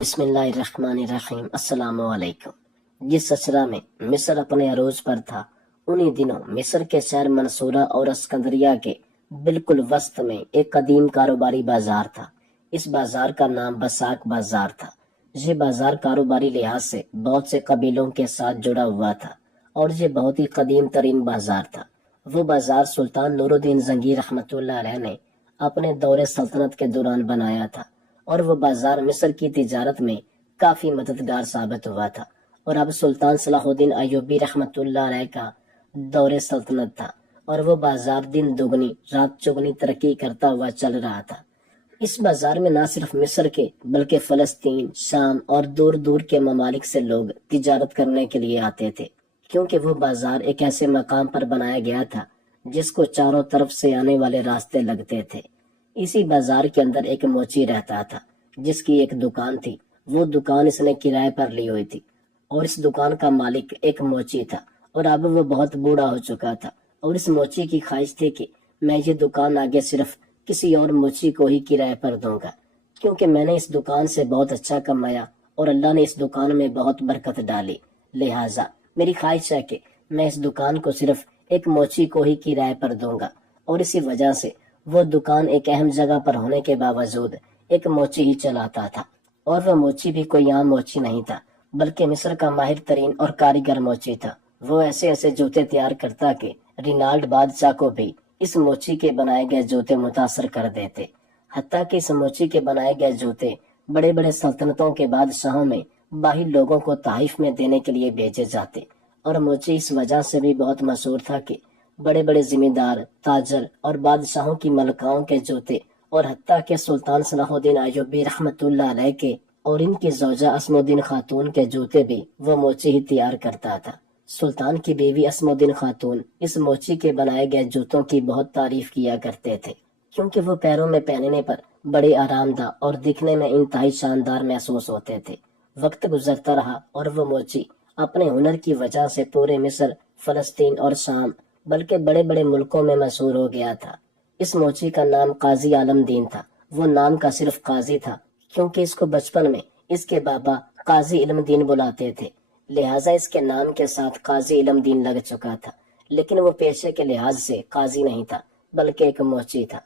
بسم اللہ الرحمن الرحیم۔ السلام علیکم۔ جس سسرا میں مصر اپنے عروج پر تھا، انہی دنوں مصر کے شہر منصورہ اور اسکندریہ کے بالکل وسط میں ایک قدیم کاروباری بازار تھا۔ اس بازار کا نام بساک بازار تھا۔ یہ بازار کاروباری لحاظ سے بہت سے قبیلوں کے ساتھ جڑا ہوا تھا اور یہ بہت ہی قدیم ترین بازار تھا۔ وہ بازار سلطان نور الدین زنگی رحمۃ اللہ علیہ نے اپنے دور سلطنت کے دوران بنایا تھا، اور وہ بازار مصر کی تجارت میں کافی مددگار ثابت ہوا تھا۔ اور اب سلطان صلاح الدین ایوبی رحمۃ اللہ علیہ کا دور سلطنت تھا، اور وہ بازار دن دگنی رات چگنی ترقی کرتا ہوا چل رہا تھا۔ اس بازار میں نہ صرف مصر کے بلکہ فلسطین، شام اور دور دور کے ممالک سے لوگ تجارت کرنے کے لیے آتے تھے، کیونکہ وہ بازار ایک ایسے مقام پر بنایا گیا تھا جس کو چاروں طرف سے آنے والے راستے لگتے تھے۔ اسی بازار کے اندر ایک موچی رہتا تھا جس کی ایک دکان تھی۔ وہ دکان اس نے کرائے پر لی ہوئی تھی، اور اس دکان کا مالک ایک موچی تھا، اور اب وہ بہت بوڑھا ہو چکا تھا، اور اس موچی کی خواہش تھی کہ میں یہ دکان آگے صرف کسی اور موچی کو ہی کرائے پر دوں گا، کیونکہ میں نے اس دکان سے بہت اچھا کمایا اور اللہ نے اس دکان میں بہت برکت ڈالی، لہٰذا میری خواہش ہے کہ میں اس دکان کو صرف ایک موچی کو ہی کرائے پر دوں گا۔ اور اسی وجہ سے وہ دکان ایک اہم جگہ پر ہونے کے باوجود ایک موچی ہی چلاتا تھا، اور وہ موچی بھی کوئی عام موچی نہیں تھا بلکہ مصر کا ماہر ترین اور کاریگر موچی تھا۔ وہ ایسے ایسے جوتے تیار کرتا کہ رینالڈ بادشاہ کو بھی اس موچی کے بنائے گئے جوتے متاثر کر دیتے، حتیٰ کہ اس موچی کے بنائے گئے جوتے بڑے بڑے سلطنتوں کے بادشاہوں میں باہر لوگوں کو تحائف میں دینے کے لیے بھیجے جاتے۔ اور موچی اس وجہ سے بھی بہت مشہور تھا کہ بڑے بڑے ذمہ دار، تاجر اور بادشاہوں کی ملکاؤں کے جوتے، اور حتیٰ کہ سلطان صلاح الدین ایوبی رحمۃ اللہ علیہ کے اور ان کی زوجہ اسم الدین خاتون کے جوتے بھی وہ موچی ہی تیار کرتا تھا۔ سلطان کی بیوی اسم الدین خاتون اس موچی کے بنائے گئے جوتوں کی بہت تعریف کیا کرتے تھے، کیونکہ وہ پیروں میں پہننے پر بڑے آرام دہ اور دکھنے میں انتہائی شاندار محسوس ہوتے تھے۔ وقت گزرتا رہا اور وہ موچی اپنے ہنر کی وجہ سے پورے مصر، فلسطین اور شام بلکہ بڑے بڑے ملکوں میں مشہور ہو گیا تھا۔ اس موچی کا نام قاضی عالم دین تھا۔ وہ نام کا صرف قاضی تھا کیونکہ اس کو بچپن میں اس کے بابا قاضی علم دین بلاتے تھے، لہٰذا اس کے نام کے ساتھ قاضی علم دین لگ چکا تھا، لیکن وہ پیشے کے لحاظ سے قاضی نہیں تھا بلکہ ایک موچی تھا۔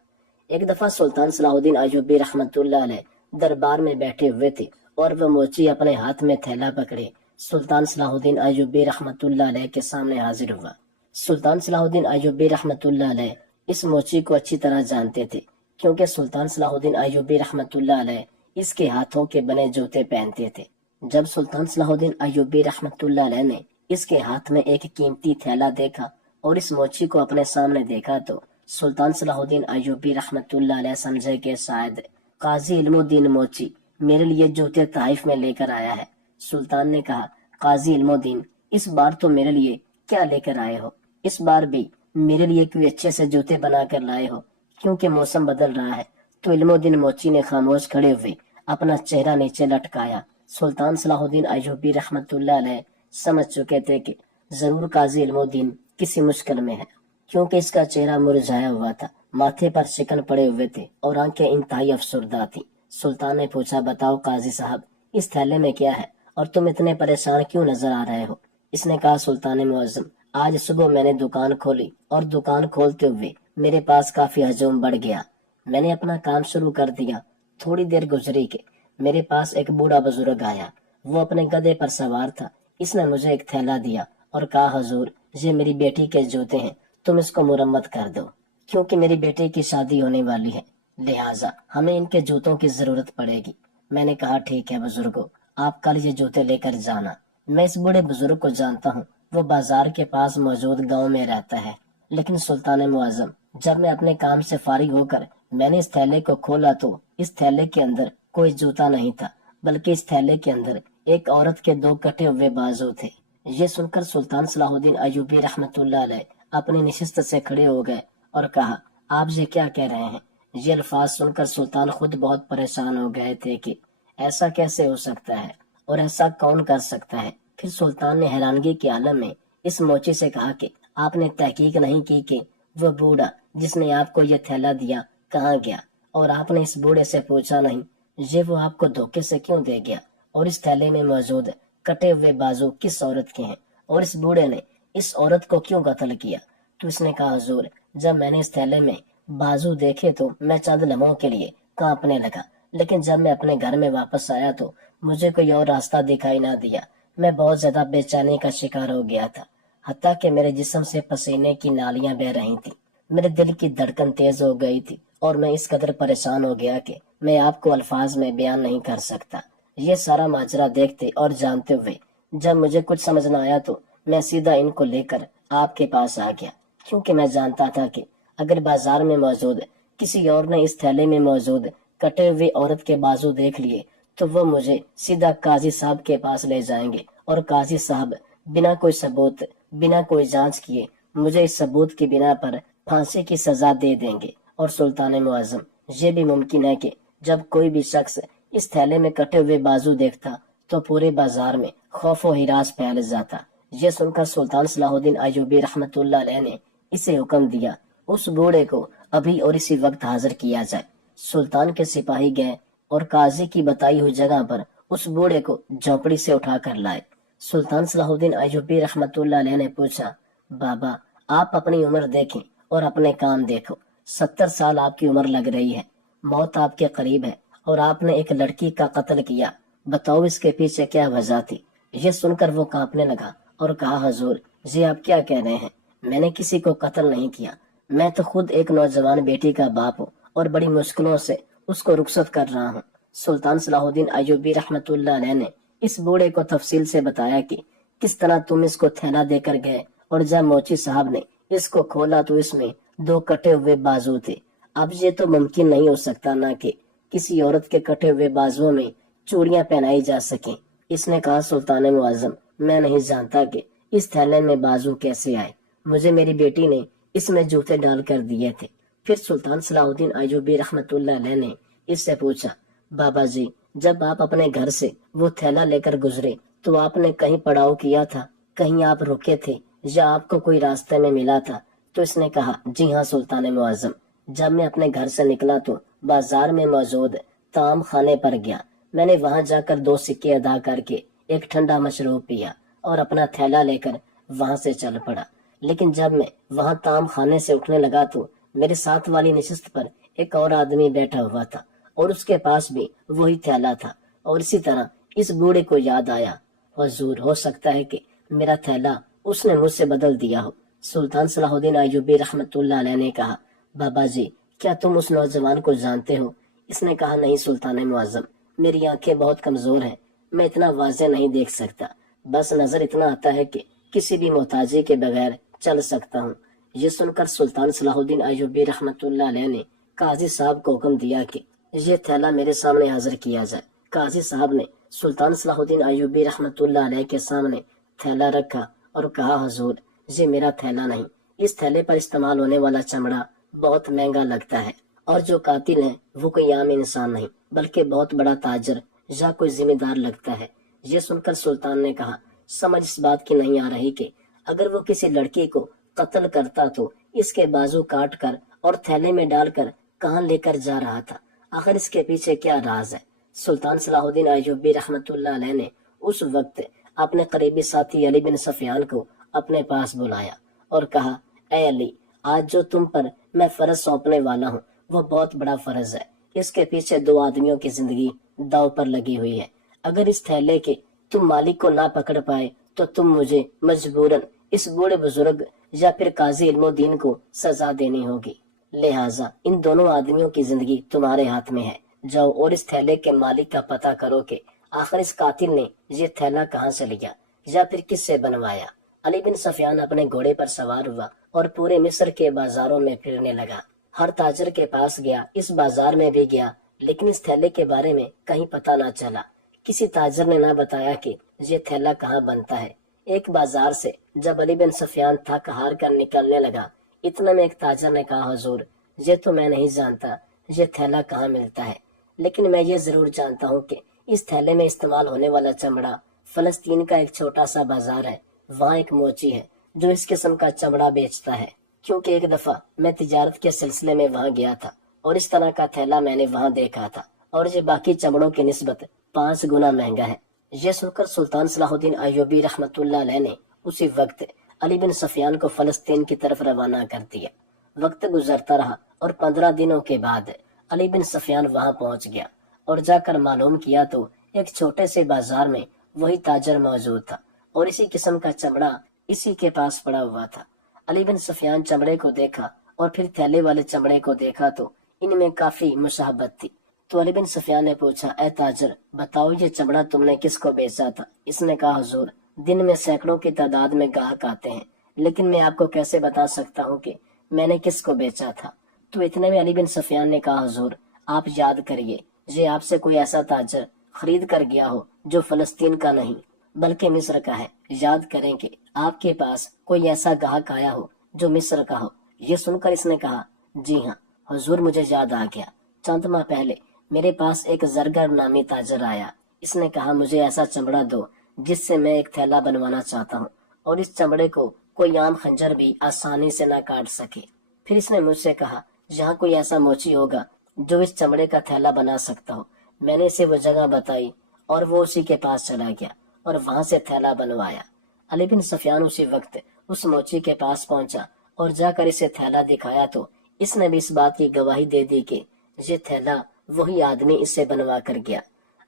ایک دفعہ سلطان صلاح الدین ایوبی رحمۃ اللہ علیہ دربار میں بیٹھے ہوئے تھے، اور وہ موچی اپنے ہاتھ میں تھیلا پکڑے سلطان صلاح الدین ایوبی رحمۃ اللہ علیہ کے سامنے حاضر ہوا۔ سلطان صلاح الدین ایوبی رحمۃ اللہ علیہ اس موچی کو اچھی طرح جانتے تھے، کیونکہ سلطان صلاح الدین ایوبی رحمۃ اللہ علیہ اس کے ہاتھوں کے بنے جوتے پہنتے تھے۔ جب سلطان صلاح الدین ایوبی رحمۃ اللہ علیہ نے اس کے ہاتھ میں ایک قیمتی تھیلا دیکھا اور اس موچی کو اپنے سامنے دیکھا تو سلطان صلاح الدین ایوبی رحمۃ اللہ علیہ سمجھے کہ شاید قاضی علم الدین موچی میرے لیے جوتے تحائف میں لے کر آیا ہے۔ سلطان نے کہا، قاضی علم الدین، اس بار تو میرے لیے کیا لے کر آئے ہو؟ اس بار بھی میرے لیے کوئی اچھے سے جوتے بنا کر لائے ہو؟ کیونکہ موسم بدل رہا ہے۔ تو علم الدین موچی نے خاموش کھڑے ہوئے اپنا چہرہ نیچے لٹکایا۔ سلطان صلاح الدین ایوبی رحمۃ اللہ علیہ سمجھ چکے تھے کہ ضرور قاضی علم الدین کسی مشکل میں ہے، کیونکہ اس کا چہرہ مرجھایا ہوا تھا، ماتھے پر شکن پڑے ہوئے تھے اور آنکھیں انتہائی افسردہ تھیں۔ سلطان نے پوچھا، بتاؤ قاضی صاحب، اس تھیلے میں کیا ہے اور تم اتنے پریشان کیوں نظر آ رہے ہو؟ اس نے کہا، سلطان معظم، آج صبح میں نے دکان کھولی اور دکان کھولتے ہوئے میرے پاس کافی ہجوم بڑھ گیا۔ میں نے اپنا کام شروع کر دیا۔ تھوڑی دیر گزری کہ میرے پاس ایک بوڑھا بزرگ آیا۔ وہ اپنے گدھے پر سوار تھا۔ اس نے مجھے ایک تھیلا دیا اور کہا، حضور، یہ میری بیٹی کے جوتے ہیں، تم اس کو مرمت کر دو، کیونکہ میری بیٹی کی شادی ہونے والی ہے، لہٰذا ہمیں ان کے جوتوں کی ضرورت پڑے گی۔ میں نے کہا، ٹھیک ہے بزرگو، آپ کل یہ جوتے لے کر جانا۔ میں اس بوڑھے بزرگ کو جانتا ہوں، وہ بازار کے پاس موجود گاؤں میں رہتا ہے۔ لیکن سلطان معظم، جب میں اپنے کام سے فارغ ہو کر میں نے اس تھیلے کو کھولا تو اس تھیلے کے اندر کوئی جوتا نہیں تھا، بلکہ اس تھیلے کے اندر ایک عورت کے 2 کٹے ہوئے بازو تھے۔ یہ سن کر سلطان صلاح الدین ایوبی رحمۃ اللہ علیہ اپنی نشست سے کھڑے ہو گئے اور کہا، آپ یہ کیا کہہ رہے ہیں؟ یہ الفاظ سن کر سلطان خود بہت پریشان ہو گئے تھے کہ ایسا کیسے ہو سکتا ہے اور ایسا کون کر سکتا ہے۔ پھر سلطان نے حیرانگی کے عالم میں اس موچی سے کہا کہ آپ نے تحقیق نہیں کی کہ وہ بوڑھا جس نے آپ کو یہ تھیلا دیا کہاں گیا، اور آپ نے اس بوڑھے سے پوچھا نہیں یہ وہ آپ کو دھوکے سے کیوں دے گیا؟ اور اس تھیلے میں موجود کٹے ہوئے بازو کس عورت کے ہیں؟ اور اس بوڑھے نے اس عورت کو کیوں قتل کیا؟ تو اس نے کہا حضور جب میں نے اس تھیلے میں بازو دیکھے تو میں چند لمحوں کے لیے کانپنے لگا، لیکن جب میں اپنے گھر میں واپس آیا تو مجھے کوئی اور راستہ دکھائی نہ دیا۔ میں بہت زیادہ بے چینی کا شکار ہو گیا تھا، حتیٰ کہ میرے جسم سے پسینے کی نالیاں بہ رہی تھیں، میرے دل کی دھڑکن تیز ہو گئی تھی، اور میں اس قدر پریشان ہو گیا کہ میں آپ کو الفاظ میں بیان نہیں کر سکتا۔ یہ سارا ماجرا دیکھتے اور جانتے ہوئے جب مجھے کچھ سمجھ نہ آیا تو میں سیدھا ان کو لے کر آپ کے پاس آ گیا، کیونکہ میں جانتا تھا کہ اگر بازار میں موجود کسی اور نے اس تھیلے میں موجود کٹے ہوئے عورت کے بازو دیکھ لیے تو وہ مجھے سیدھا قاضی صاحب کے پاس لے جائیں گے، اور قاضی صاحب بنا کوئی ثبوت، بنا کوئی جانچ کیے مجھے اس ثبوت کی بنا پر پھانسی کی سزا دے دیں گے۔ اور سلطان معظم، یہ بھی ممکن ہے کہ جب کوئی بھی شخص اس تھیلے میں کٹے ہوئے بازو دیکھتا تو پورے بازار میں خوف و ہراس پھیل جاتا۔ یہ سن کر سلطان صلاح الدین ایوبی رحمۃ اللہ علیہ نے اسے حکم دیا اس بوڑھے کو ابھی اور اسی وقت حاضر کیا جائے۔ سلطان کے سپاہی گئے اور قاضی کی بتائی ہوئی جگہ پر اس بوڑھے کو جھونپڑی سے اٹھا کر لائے۔ سلطان صلاح الدین ایوبی رحمۃ اللہ علیہ نے پوچھا، بابا آپ اپنی عمر دیکھیں اور اپنے کام دیکھو، 70 سال آپ کی عمر لگ رہی ہے، موت آپ کے قریب ہے، اور آپ نے ایک لڑکی کا قتل کیا، بتاؤ اس کے پیچھے کیا وجہ تھی؟ یہ سن کر وہ کانپنے لگا اور کہا، حضور جی آپ کیا کہہ رہے ہیں؟ میں نے کسی کو قتل نہیں کیا، میں تو خود ایک نوجوان بیٹی کا باپ ہوں اور بڑی مشکلوں سے اس کو رخصت کر رہا ہوں۔ سلطان صلاح الدین ایوبی رحمۃ اللہ علیہ نے اس بوڑھے کو تفصیل سے بتایا کہ کس طرح تم اس کو تھیلا دے کر گئے، اور جب موچی صاحب نے اس کو کھولا تو اس میں 2 کٹے ہوئے بازو تھے۔ اب یہ تو ممکن نہیں ہو سکتا نہ کہ کسی عورت کے کٹے ہوئے بازوؤں میں چوڑیاں پہنائی جا سکیں۔ اس نے کہا، سلطان معظم میں نہیں جانتا کہ اس تھیلے میں بازو کیسے آئے، مجھے میری بیٹی نے اس میں جوتے ڈال کر دیے تھے۔ پھر سلطان صلاح الدین ایوبی رحمۃ اللہ علیہ نے اس سے پوچھا، بابا جی جب آپ اپنے گھر سے وہ تھیلا لے کر گزرے تو آپ نے کہیں پڑاؤ کیا تھا، کہیں آپ رکے تھے یا آپ کو کوئی راستے میں ملا تھا؟ تو اس نے کہا، جی ہاں سلطان معظم، جب میں اپنے گھر سے نکلا تو بازار میں موجود طعام خانے پر گیا، میں نے وہاں جا کر 2 سکے ادا کر کے ایک ٹھنڈا مشروب پیا اور اپنا تھیلا لے کر وہاں سے چل پڑا۔ لیکن جب میں وہاں طعام خانے سے اٹھنے لگا تو میرے ساتھ والی نشست پر ایک اور آدمی بیٹھا ہوا تھا اور اس کے پاس بھی وہی تھیلا تھا، اور اسی طرح اس بوڑھے کو یاد آیا، حضور ہو سکتا ہے کہ میرا تھیلا اس نے مجھ سے بدل دیا ہو۔ سلطان صلاح الدین ایوبی رحمۃ اللہ علیہ نے کہا، بابا جی کیا تم اس نوجوان کو جانتے ہو؟ اس نے کہا، نہیں سلطان معظم، میری آنکھیں بہت کمزور ہیں، میں اتنا واضح نہیں دیکھ سکتا، بس نظر اتنا آتا ہے کہ کسی بھی محتاجی کے بغیر چل سکتا ہوں۔ یہ سن کر سلطان صلاح الدین ایوبی رحمۃ اللہ علیہ نے قاضی صاحب کو حکم دیا کہ یہ تھیلا میرے سامنے حاضر کیا جائے۔ قاضی صاحب نے سلطان صلاح الدین ایوبی رحمۃ اللہ علیہ کے سامنے تھیلا رکھا اور کہا، حضور یہ میرا تھیلا نہیں، اس تھیلے پر استعمال ہونے والا چمڑا بہت مہنگا لگتا ہے، اور جو قاتل ہے وہ کوئی عام انسان نہیں بلکہ بہت بڑا تاجر یا کوئی ذمہ دار لگتا ہے۔ یہ سن کر سلطان نے کہا، سمجھ اس بات کی نہیں آ رہی کہ اگر وہ کسی لڑکی کو قتل کرتا تو اس کے بازو کاٹ کر اور تھیلے میں ڈال کر کہاں لے کر جا رہا تھا؟ آخر اس کے پیچھے کیا راز ہے؟ سلطان صلاح الدین ایوبی رحمۃ اللہ علیہ نے اس وقت اپنے قریبی ساتھی علی بن سفیان کو اپنے پاس بلایا اور کہا، اے علی، آج جو تم پر میں فرض سونپنے والا ہوں وہ بہت بڑا فرض ہے، اس کے پیچھے 2 آدمیوں کی زندگی داؤ پر لگی ہوئی ہے۔ اگر اس تھیلے کے تم مالک کو نہ پکڑ پائے تو تم مجھے مجبوراً اس بوڑھے بزرگ یا پھر قاضی علم الدین کو سزا دینی ہوگی، لہٰذا ان دونوں آدمیوں کی زندگی تمہارے ہاتھ میں ہے، جاؤ اور اس تھیلے کے مالک کا پتہ کرو کہ آخر اس قاتل نے یہ تھیلا کہاں سے لیا یا پھر کس سے بنوایا۔ علی بن سفیان اپنے گھوڑے پر سوار ہوا اور پورے مصر کے بازاروں میں پھرنے لگا، ہر تاجر کے پاس گیا، اس بازار میں بھی گیا، لیکن اس تھیلے کے بارے میں کہیں پتہ نہ چلا، کسی تاجر نے نہ بتایا کہ یہ تھیلا کہاں بنتا ہے۔ ایک بازار سے جب علی بن سفیان تھک ہار کر نکلنے لگا، اتنے میں ایک تاجر نے کہا، حضور یہ تو میں نہیں جانتا یہ تھیلا کہاں ملتا ہے، لیکن میں یہ ضرور جانتا ہوں کہ اس تھیلے میں استعمال ہونے والا چمڑا فلسطین کا ایک چھوٹا سا بازار ہے، وہاں ایک موچی ہے جو اس قسم کا چمڑا بیچتا ہے، کیونکہ ایک دفعہ میں تجارت کے سلسلے میں وہاں گیا تھا اور اس طرح کا تھیلا میں نے وہاں دیکھا تھا، اور یہ باقی چمڑوں کی نسبت 5 گنا مہنگا ہے۔ یہ سن کر سلطان صلاح الدین ایوبی رحمۃ اللہ علیہ نے اسی وقت علی بن سفیان کو فلسطین کی طرف روانہ کر دیا۔ وقت گزرتا رہا اور 15 دنوں کے بعد علی بن سفیان وہاں پہنچ گیا اور جا کر معلوم کیا تو ایک چھوٹے سے بازار میں وہی تاجر موجود تھا اور اسی قسم کا چمڑا اسی کے پاس پڑا ہوا تھا۔ علی بن سفیان چمڑے کو دیکھا اور پھر تھیلے والے چمڑے کو دیکھا تو ان میں کافی مشابہت تھی۔ تو علی بن سفیان نے پوچھا، اے تاجر، بتاؤ یہ چمڑا تم نے کس کو بیچا تھا؟ اس نے کہا، حضور، دن میں سینکڑوں کی تعداد میں گاہک آتے ہیں، لیکن میں آپ کو کیسے بتا سکتا ہوں کہ میں نے کس کو بیچا تھا؟ تو اتنے میں علی بن سفیان نے کہا، حضور، آپ یاد کریے، یہ آپ سے کوئی ایسا تاجر خرید کر گیا ہو جو فلسطین کا نہیں بلکہ مصر کا ہے۔ یاد کریں کہ آپ کے پاس کوئی ایسا گاہک آیا ہو جو مصر کا ہو۔ یہ سن کر اس نے کہا، جی ہاں حضور، مجھے یاد آ گیا، چند ماہ پہلے میرے پاس ایک زرگر نامی تاجر آیا۔ اس نے کہا، مجھے ایسا چمڑا دو جس سے میں ایک تھیلا بنوانا چاہتا ہوں اور اس چمڑے کو کوئی عام خنجر بھی آسانی سے نہ کاٹ سکے۔ پھر اس نے مجھ سے کہا، جہاں کوئی ایسا موچی ہوگا جو اس چمڑے کا تھیلا بنا سکتا ہو۔ میں نے اسے وہ جگہ بتائی اور وہ اسی کے پاس چلا گیا اور وہاں سے تھیلا بنوایا۔ علی بن سفیان اسی وقت اس موچی کے پاس پہنچا اور جا کر اسے تھیلا دکھایا تو اس نے بھی اس بات کی گواہی دے دی کہ یہ تھیلا وہی آدمی اس سے بنوا کر گیا۔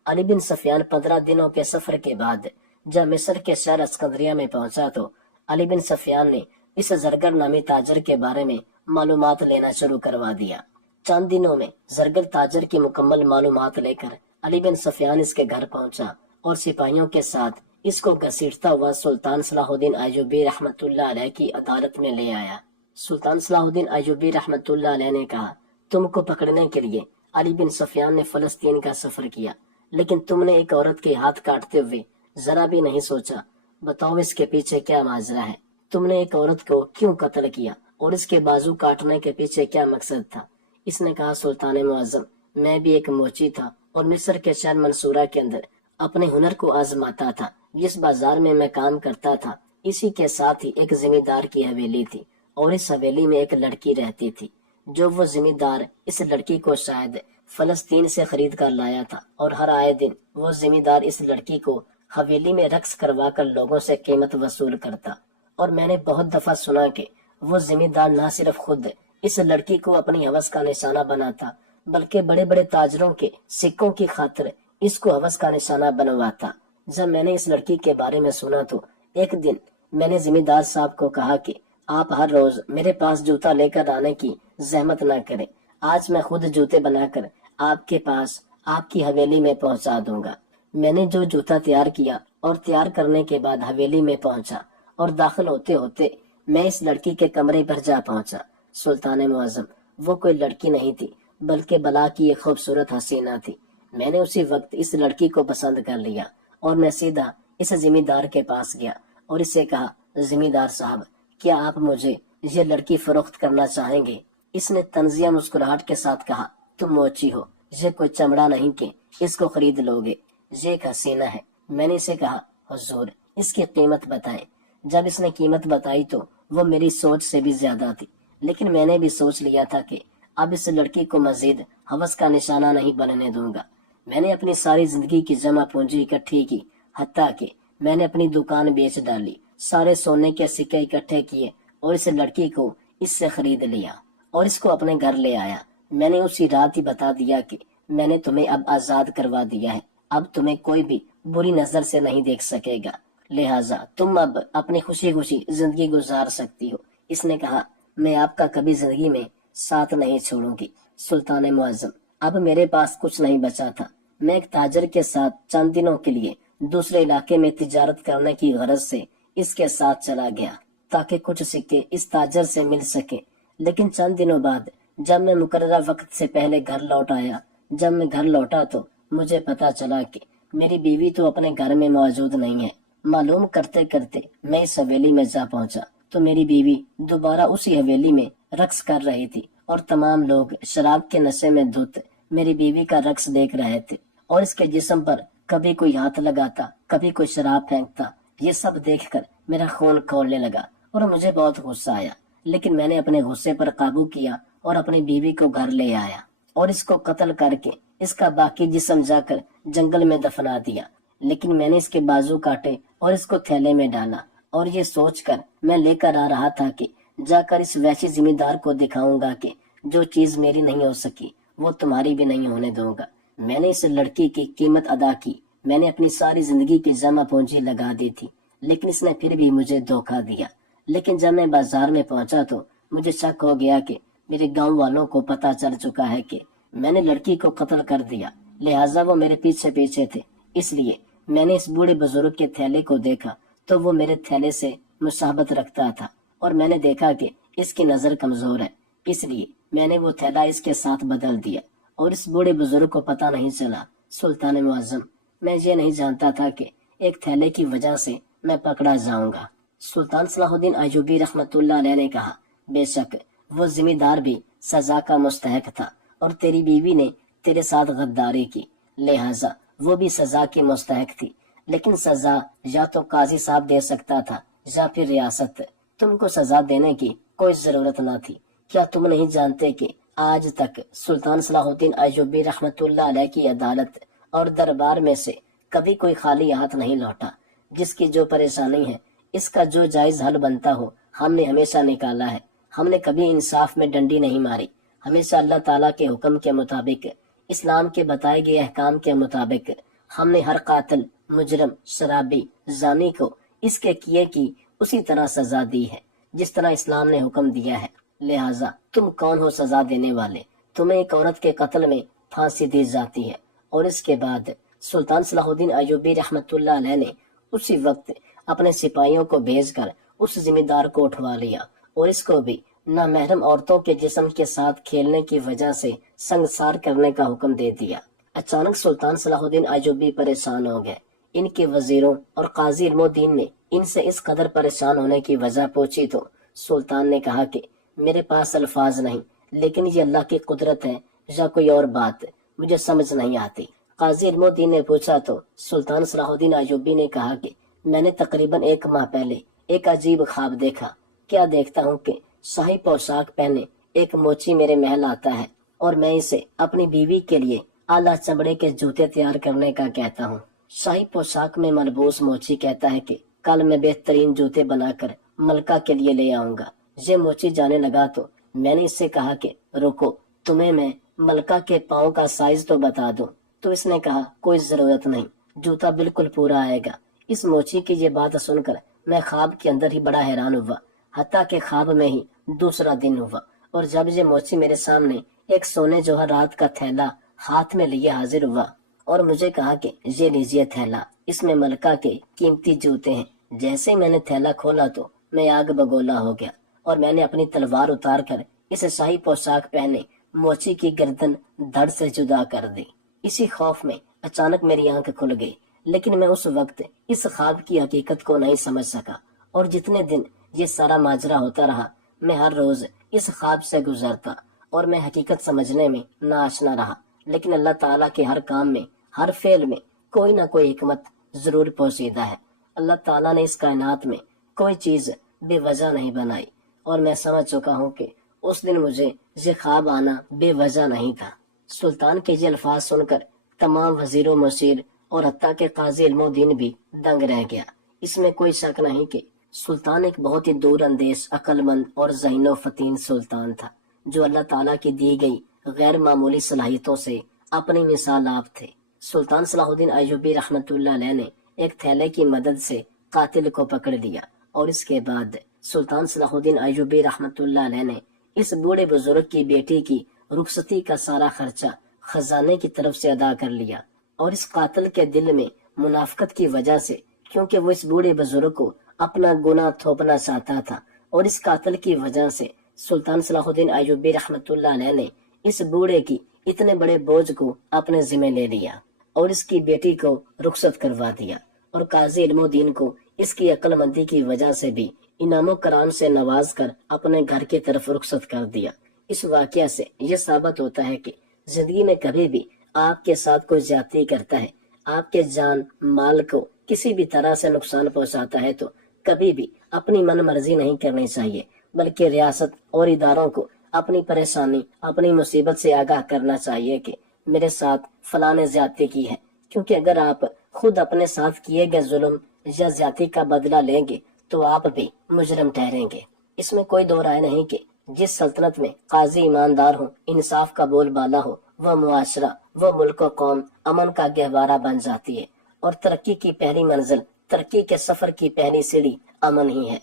علی بن سفیان 15 دنوں کے سفر کے بعد جب مصر کے شہر اسکندریہ میں پہنچا تو علی بن سفیان نے اس زرگر نامی تاجر کے بارے میں معلومات لینا شروع کروا دیا۔ چند دنوں میں زرگر تاجر کی مکمل معلومات لے کر علی بن سفیان اس کے گھر پہنچا اور سپاہیوں کے ساتھ اس کو گھسیٹتا ہوا سلطان صلاح الدین ایوبی رحمۃ اللہ علیہ کی عدالت میں لے آیا۔ سلطان صلاح الدین ایوبی رحمۃ اللہ علیہ نے کہا، تم کو پکڑنے کے لیے علی بن سفیان نے فلسطین کا سفر کیا، لیکن تم نے ایک عورت کے ہاتھ کاٹتے ہوئے ذرا بھی نہیں سوچا۔ بتاؤ اس کے پیچھے کیا ماجرا ہے؟ تم نے ایک عورت کو کیوں قتل کیا اور اس کے بازو کاٹنے کے پیچھے کیا مقصد تھا؟ اس نے کہا، سلطان معظم، میں بھی ایک موچی تھا اور مصر کے شہر منصورہ کے اندر اپنے ہنر کو آزماتا تھا۔ جس بازار میں میں کام کرتا تھا اسی کے ساتھ ہی ایک زمیندار کی حویلی تھی اور اس حویلی میں ایک لڑکی رہتی تھی جو وہ زمیندار اس لڑکی کو شاید فلسطین سے خرید کر لایا تھا، اور ہر آئے دن وہ زمیندار اس لڑکی کو حویلی میں رقص کروا کر لوگوں سے قیمت وصول کرتا۔ اور میں نے بہت دفعہ سنا کہ وہ زمیندار نہ صرف خود اس لڑکی کو اپنی ہوس کا نشانہ بناتا بلکہ بڑے بڑے تاجروں کے سکوں کی خاطر اس کو ہوس کا نشانہ بنواتا۔ جب میں نے اس لڑکی کے بارے میں سنا تو ایک دن میں نے زمیندار صاحب کو کہا کہ آپ ہر روز میرے پاس جوتا لے کر آنے کی زحمت نہ کریں، آج میں خود جوتے بنا کر آپ کے پاس آپ کی حویلی میں پہنچا دوں گا۔ میں نے جو جوتا تیار کیا اور تیار کرنے کے بعد حویلی میں پہنچا اور داخل ہوتے ہوتے میں اس لڑکی کے کمرے پر جا پہنچا۔ سلطان معظم، وہ کوئی لڑکی نہیں تھی بلکہ بلا کی ایک خوبصورت حسینہ تھی۔ میں نے اسی وقت اس لڑکی کو پسند کر لیا اور میں سیدھا اس زمیندار کے پاس گیا اور اس سے کہا، زمیندار صاحب، کیا آپ مجھے یہ لڑکی فروخت کرنا چاہیں گے؟ اس نے طنزیہ مسکراہٹ کے ساتھ کہا، تم موچی ہو، یہ کوئی چمڑا نہیں کہ اس کو خرید لو گے، یہ ایک حسینہ ہے۔ میں نے اسے کہا، حضور، اس کی قیمت بتائیں۔ جب اس نے قیمت بتائی تو وہ میری سوچ سے بھی زیادہ تھی، لیکن میں نے بھی سوچ لیا تھا کہ اب اس لڑکی کو مزید ہوس کا نشانہ نہیں بننے دوں گا۔ میں نے اپنی ساری زندگی کی جمع پونجی اکٹھی کی، حتیٰ کہ میں نے اپنی دکان بیچ ڈالی، سارے سونے کے سکے اکٹھے کیے اور اس لڑکی کو اس سے خرید لیا اور اس کو اپنے گھر لے آیا۔ میں نے اسی رات ہی بتا دیا کہ میں نے تمہیں اب آزاد کروا دیا ہے، اب تمہیں کوئی بھی بری نظر سے نہیں دیکھ سکے گا، لہٰذا تم اب اپنی خوشی خوشی زندگی گزار سکتی ہو۔ اس نے کہا، میں آپ کا کبھی زندگی میں ساتھ نہیں چھوڑوں گی۔ سلطان معظم، اب میرے پاس کچھ نہیں بچا تھا۔ میں ایک تاجر کے ساتھ چند دنوں کے لیے دوسرے علاقے میں تجارت کرنے کی غرض سے اس کے ساتھ چلا گیا تاکہ کچھ سکے اس تاجر سے مل سکے، لیکن چند دنوں بعد جب میں مقررہ وقت سے پہلے گھر لوٹ آیا، جب میں گھر لوٹا تو مجھے پتا چلا کہ میری بیوی تو اپنے گھر میں موجود نہیں ہے۔ معلوم کرتے کرتے میں اس حویلی میں جا پہنچا تو میری بیوی دوبارہ اسی حویلی میں رقص کر رہی تھی اور تمام لوگ شراب کے نشے میں دھت میری بیوی کا رقص دیکھ رہے تھے اور اس کے جسم پر کبھی کوئی ہاتھ لگاتا، کبھی کوئی شراب پھینکتا۔ یہ سب دیکھ کر میرا خون کھولنے لگا اور مجھے بہت غصہ آیا، لیکن میں نے اپنے غصے پر قابو کیا اور اپنی بیوی کو گھر لے آیا اور اس کو قتل کر کے اس کا باقی جسم جا کر جنگل میں دفنا دیا، لیکن میں نے اس کے بازو کاٹے اور اس کو تھیلے میں ڈالا، اور یہ سوچ کر میں لے کر آ رہا تھا کہ جا کر اس وحشی زمین دار کو دکھاؤں گا کہ جو چیز میری نہیں ہو سکی وہ تمہاری بھی نہیں ہونے دوں گا۔ میں نے اس لڑکی کی قیمت ادا کی، میں نے اپنی ساری زندگی کی جمع پونجی لگا دی تھی، لیکن اس نے پھر بھی مجھے دھوکہ دیا۔ لیکن جب میں بازار میں پہنچا تو مجھے شک ہو گیا کہ میرے گاؤں والوں کو پتہ چل چکا ہے کہ میں نے لڑکی کو قتل کر دیا، لہٰذا وہ میرے پیچھے پیچھے تھے۔ اس لیے میں نے اس بوڑھے بزرگ کے تھیلے کو دیکھا تو وہ میرے تھیلے سے مشابہت رکھتا تھا، اور میں نے دیکھا کہ اس کی نظر کمزور ہے، اس لیے میں نے وہ تھیلا اس کے ساتھ بدل دیا، اور اس بوڑھے بزرگ کو پتہ نہیں چلا۔ سلطان معظم، میں یہ نہیں جانتا تھا کہ ایک تھیلے کی وجہ سے میں پکڑا جاؤں گا۔ سلطان صلاح الدین ایوبی رحمۃ اللہ علیہ نے کہا، بے شک وہ ذمہ دار بھی سزا کا مستحق تھا، اور تیری بیوی نے تیرے ساتھ غداری کی، لہٰذا وہ بھی سزا کی مستحق تھی، لیکن سزا یا تو قاضی صاحب دے سکتا تھا یا پھر ریاست۔ تم کو سزا دینے کی کوئی ضرورت نہ تھی۔ کیا تم نہیں جانتے کہ آج تک سلطان صلاح الدین ایوبی رحمۃ اللہ علیہ کی عدالت اور دربار میں سے کبھی کوئی خالی ہاتھ نہیں لوٹا؟ جس کی جو پریشانی ہے، اس کا جو جائز حل بنتا ہو، ہم نے ہمیشہ نکالا ہے۔ ہم نے کبھی انصاف میں ڈنڈی نہیں ماری، ہمیشہ اللہ تعالیٰ کے حکم کے مطابق، اسلام کے بتائے گئے احکام کے مطابق ہم نے ہر قاتل، مجرم، شرابی، زانی کو اس کے کیے کی اسی طرح سزا دی ہے جس طرح اسلام نے حکم دیا ہے۔ لہٰذا تم کون ہو سزا دینے والے؟ تمہیں ایک عورت کے قتل میں پھانسی دی جاتی ہے۔ اور اس کے بعد سلطان صلاح الدین ایوبی رحمۃ اللہ علیہ نے اسی وقت اپنے سپاہیوں کو بھیج کر اس ذمہ دار کو اٹھوا لیا، اور اس کو بھی نامحرم عورتوں کے جسم کے ساتھ کھیلنے کی وجہ سے سنگسار کرنے کا حکم دے دیا۔ اچانک سلطان صلاح الدین ایوبی پریشان ہو گئے۔ ان کے وزیروں اور قاضی علم الدین نے ان سے اس قدر پریشان ہونے کی وجہ پوچھی تو سلطان نے کہا کہ میرے پاس الفاظ نہیں، لیکن یہ اللہ کی قدرت ہے یا کوئی اور بات مجھے سمجھ نہیں آتی۔ قاضی علم الدین نے پوچھا تو سلطان صلاح الدین ایوبی نے کہا کہ میں نے تقریباً 1 ماہ پہلے ایک عجیب خواب دیکھا۔ کیا دیکھتا ہوں کہ شاہی پوشاک پہنے ایک موچی میرے محل آتا ہے، اور میں اسے اپنی بیوی کے لیے اعلیٰ چمڑے کے جوتے تیار کرنے کا کہتا ہوں۔ شاہی پوشاک میں ملبوس موچی کہتا ہے کہ کل میں بہترین جوتے بنا کر ملکہ کے لیے لے آؤں گا۔ یہ موچی جانے لگا تو میں نے اس سے کہا کہ رکو، تمہیں میں ملکہ کے پاؤں کا سائز تو بتا دوں۔ تو اس نے کہا کوئی ضرورت نہیں، جوتا بالکل پورا آئے گا۔ اس موچی کی یہ بات سن کر میں خواب کے اندر ہی بڑا حیران ہوا، حتیٰ کہ خواب میں ہی دوسرا دن ہوا، اور جب یہ موچی میرے سامنے ایک سونے جوہرات کا تھیلا ہاتھ میں لیے حاضر ہوا، اور مجھے کہا کہ یہ لیجئے تھیلا، اس میں ملکہ کے قیمتی جوتے ہیں۔ جیسے ہی میں نے تھیلا کھولا تو میں آگ بگولا ہو گیا، اور میں نے اپنی تلوار اتار کر اسے شاہی پوشاک پہنے موچی کی گردن دھڑ سے جدا کر دی۔ اسی خوف میں اچانک میری آنکھ کھل گئی، لیکن میں اس وقت اس خواب کی حقیقت کو نہیں سمجھ سکا، اور جتنے دن یہ سارا ماجرا ہوتا رہا میں ہر روز اس خواب سے گزرتا، اور میں حقیقت سمجھنے میں ناآشنا رہا۔ لیکن اللہ تعالیٰ کے ہر کام میں، ہر فعل میں کوئی نہ کوئی حکمت ضرور پوشیدہ ہے۔ اللہ تعالیٰ نے اس کائنات میں کوئی چیز بے وجہ نہیں بنائی، اور میں سمجھ چکا ہوں کہ اس دن مجھے یہ خواب آنا بے وجہ نہیں تھا۔ سلطان کے یہ الفاظ سن کر تمام وزیر و مشیر اور حتیٰ کہ قاضی علم الدین بھی دنگ رہ گیا۔ اس میں کوئی شک نہیں کہ سلطان ایک بہت ہی دور اندیش، عقل مند اور ذہین و فطین سلطان تھا، جو اللہ تعالیٰ کی دی گئی غیر معمولی صلاحیتوں سے اپنی مثال آپ تھے۔ سلطان صلاح الدین ایوبی رحمۃ اللہ علیہ نے ایک تھیلے کی مدد سے قاتل کو پکڑ لیا، اور اس کے بعد سلطان صلاح الدین ایوبی رحمۃ اللہ علیہ نے اس بوڑھے بزرگ کی بیٹی کی رخصتی کا سارا خرچہ خزانے کی طرف سے ادا کر لیا۔ اور اس قاتل کے دل میں منافقت کی وجہ سے، کیونکہ وہ اس بوڑھے بزرگ کو اپنا گناہ تھوپنا چاہتا تھا، اور اس قاتل کی وجہ سے سلطان صلاح الدین ایوبی رحمۃ اللہ علیہ نے اس بوڑھے کی اتنے بڑے بوجھ کو اپنے ذمہ لے لیا، اور اس کی بیٹی کو رخصت کروا دیا، اور قاضی علم الدین کو اس کی عقل مندی کی وجہ سے بھی انعام و کرام سے نواز کر اپنے گھر کی طرف رخصت کر دیا۔ اس واقعہ سے یہ ثابت ہوتا ہے کہ زندگی میں کبھی بھی آپ کے ساتھ کوئی زیادتی کرتا ہے، آپ کے جان مال کو کسی بھی طرح سے نقصان پہنچاتا ہے، تو کبھی بھی اپنی من مرضی نہیں کرنی چاہیے، بلکہ ریاست اور اداروں کو اپنی پریشانی، اپنی مصیبت سے آگاہ کرنا چاہیے کہ میرے ساتھ فلاں نے زیادتی کی ہے، کیونکہ اگر آپ خود اپنے ساتھ کیے گئے ظلم یا زیادتی کا بدلہ لیں گے تو آپ بھی مجرم ٹھہریں گے۔ اس میں کوئی دو رائے نہیں کہ جس سلطنت میں قاضی ایماندار ہو، انصاف کا بول بالا ہو، وہ معاشرہ، وہ ملک و قوم امن کا گہوارہ بن جاتی ہے، اور ترقی کی پہلی منزل، ترقی کے سفر کی پہلی سیڑھی امن ہی ہے۔